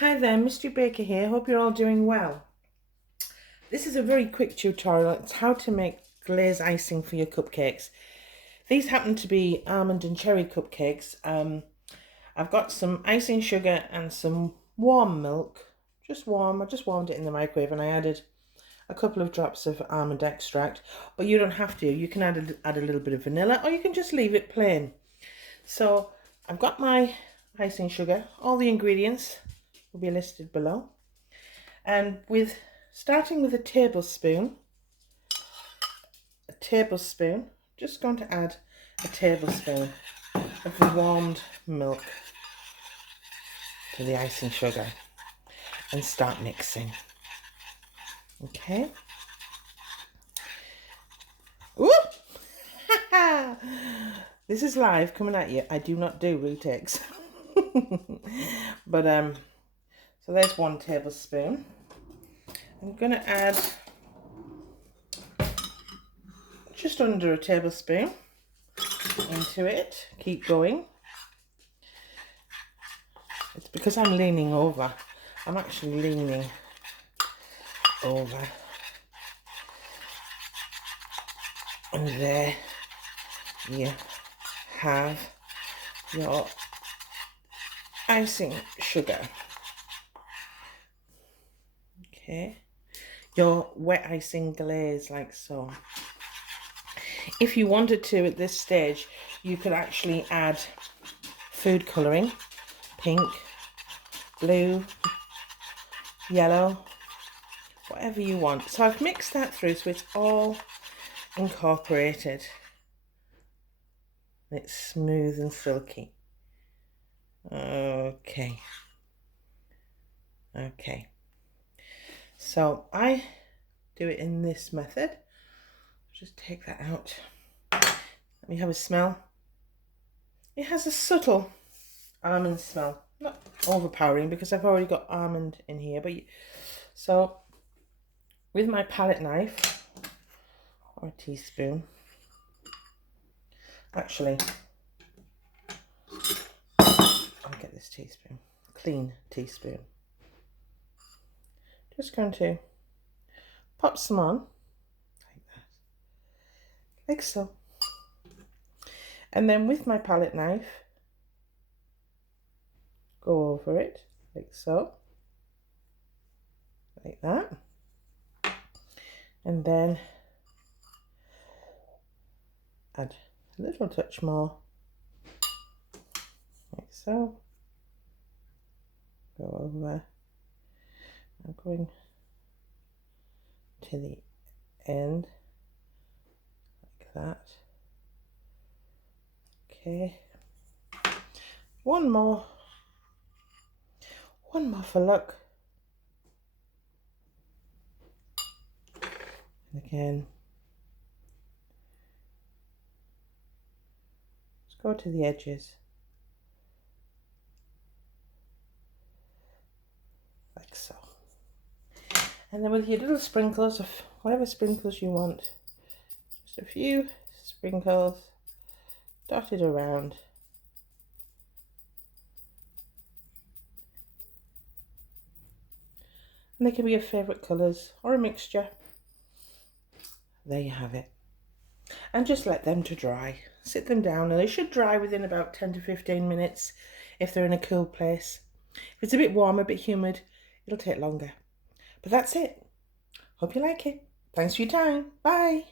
Hi there, Mystery Baker here. Hope you're all doing well. This is a very quick tutorial. It's how to make glaze icing for your cupcakes. These happen to be almond and cherry cupcakes. I've got some icing sugar and some warm milk. Just warm. I just warmed it in the microwave and I added a couple of drops of almond extract. But you don't have to. You can add a little bit of vanilla or you can just leave it plain. So I've got my icing sugar. All the ingredients will be listed below. And starting with a tablespoon, just going to add a tablespoon of the warmed milk to the icing sugar and start mixing. Okay. Whoop! This is live coming at you. I do not do retakes. But so there's 1 tablespoon. I'm going to add just under a tablespoon into it. Keep going. It's because I'm leaning over. I'm actually leaning over. And there you have your icing sugar. Okay, your wet icing glaze, like so. If you wanted to at this stage, you could actually add food colouring, pink, blue, yellow, whatever you want. So I've mixed that through so it's all incorporated. It's smooth and silky. Okay. So I do it in this method. Just take that out. Let me have a smell. It has a subtle almond smell, not overpowering because I've already got almond in here. So with my palette knife or a teaspoon, actually, I'll get this teaspoon, clean teaspoon. Just going to pop some on, like that, like so. And then with my palette knife, go over it, like so, like that. And then add a little touch more, like so. Go over. I'm going to the end, like that. Okay. One more for luck. And again. Let's go to the edges. Like so. And then with your little sprinkles of whatever sprinkles you want, just a few sprinkles dotted around. And they can be your favourite colours or a mixture. There you have it. And just let them to dry. Sit them down and they should dry within about 10 to 15 minutes if they're in a cool place. If it's a bit warm, a bit humid, it'll take longer. But that's it. Hope you like it. Thanks for your time. Bye.